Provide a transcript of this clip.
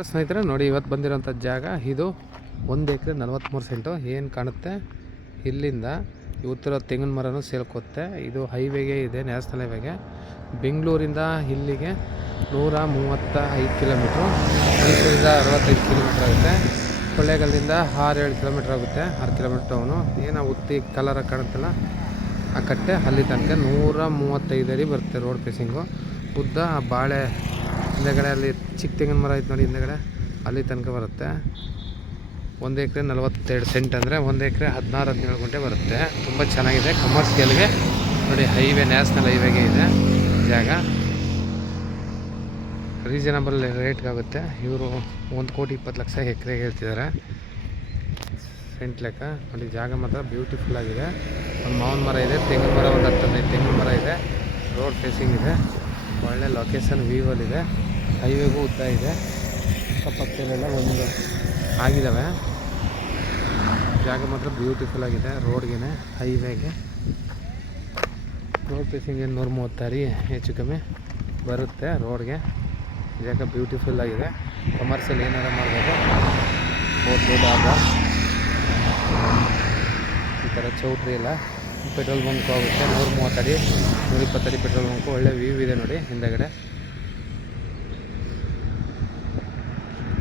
ಸ್ನೇಹಿತರೆ ನೋಡಿ, ಇವತ್ತು ಬಂದಿರೋಂಥ ಜಾಗ ಇದು 1 ಎಕರೆ 43 ಸೆಂಟು. ಏನು ಕಾಣುತ್ತೆ ಇಲ್ಲಿಂದ ಇವತ್ತಿರೋ ತೆಂಗಿನ ಮರನೂ ಸೇಲ್ಕೊತ್ತೆ. ಇದು ಹೈವೇಗೆ ಇದೆ, ನ್ಯಾಷನಲ್ ಹೈವೇಗೆ. ಬೆಂಗಳೂರಿಂದ ಇಲ್ಲಿಗೆ 135 ಕಿಲೋಮೀಟ್ರು, ಮೈಸೂರಿಂದ 65 ಕಿಲೋಮೀಟ್ರ್ ಆಗುತ್ತೆ. ಕೊಳ್ಳೇಗಾಲದಿಂದ 6-7 ಕಿಲೋಮೀಟ್ರ್ ಆಗುತ್ತೆ. 6 ಕಿಲೋಮೀಟ್ರ್ ಟೌನು. ಏನೋ ಉತ್ತಿ ಕಲರಾಗಿ ಕಾಣುತ್ತಲ್ಲ ಆ ಕಟ್ಟೆ, ಅಲ್ಲಿ ತನಕ 135 ಅಡಿ ಬರುತ್ತೆ ರೋಡ್ ಫೇಸಿಂಗು. ಉದ್ದ ಬಾಳೆ ಹಿಂದೆಗಡೆ ಅಲ್ಲಿ ಚಿಕ್ಕ ತೆಂಗಿನ ಮರ ಐತೆ ನೋಡಿ, ಹಿಂದೆಗಡೆ ಅಲ್ಲಿ ತನಕ ಬರುತ್ತೆ. 1 ಎಕರೆ 42 ಸೆಂಟ್ ಅಂದರೆ 1 ಎಕರೆ 16-17 ಗುಂಟೆ ಬರುತ್ತೆ. ತುಂಬ ಚೆನ್ನಾಗಿದೆ. ಕಮರ್ಷಿಯಲ್ಗೆ ನೋಡಿ, ಹೈವೇ, ನ್ಯಾಷನಲ್ ಹೈವೇಗೆ ಇದೆ ಜಾಗ. ರೀಸನಬಲ್ ರೇಟ್ಗಾಗುತ್ತೆ. ಇವರು 1,20,00,000 ಎಕರೆಗೆ ಹೇಳ್ತಿದ್ದಾರೆ, ಸೆಂಟ್ ಲೆಕ್ಕ. ನೋಡಿ ಜಾಗ ಮಾತ್ರ ಬ್ಯೂಟಿಫುಲ್ ಆಗಿದೆ. ಒಂದು ಮಾವಿನ ಮರ ಇದೆ, ತೆಂಗಿನ ಮರ ಒಂದು 10-15 ತೆಂಗಿನ ಮರ ಇದೆ. ರೋಡ್ ಫೇಸಿಂಗ್ ಇದೆ, ಒಳ್ಳೆ ಲೊಕೇಶನ್ ವ್ಯೂವಲ್ಲಿದೆ. ಹೈವೇಗೂ ಉದ್ದ ಇದೆ, ಅಕ್ಕಪಕ್ಕದಲ್ಲೆಲ್ಲ ಒಂದು ಆಗಿದ್ದಾವೆ. ಜಾಗ ಮಾತ್ರ ಬ್ಯೂಟಿಫುಲ್ ಆಗಿದೆ. ರೋಡ್ಗೆ, ಹೈವೇಗೆ ರೋಡ್ ಫೇಸಿಂಗ್ ಏನು 130 ಅಡಿ ಹೆಚ್ಚು ಕಮ್ಮಿ ಬರುತ್ತೆ ರೋಡ್ಗೆ. ಜಾಗ ಬ್ಯೂಟಿಫುಲ್ ಆಗಿದೆ. ಕಮರ್ಷಿಯಲ್ ಏನಾರ ಮಾಡಬೇಕು, ದೊಡ್ಡ ಈ ಥರ ಚೌಟ್ರಿ ಇಲ್ಲ. ಪೆಟ್ರೋಲ್ ಬಂಕ್ ಆಗುತ್ತೆ, 130 ಅಡಿ 120 ಅಡಿ ಪೆಟ್ರೋಲ್ ಬಂಕು. ಒಳ್ಳೆ ವ್ಯೂ ಇದೆ ನೋಡಿ ಹಿಂದೆಗಡೆ.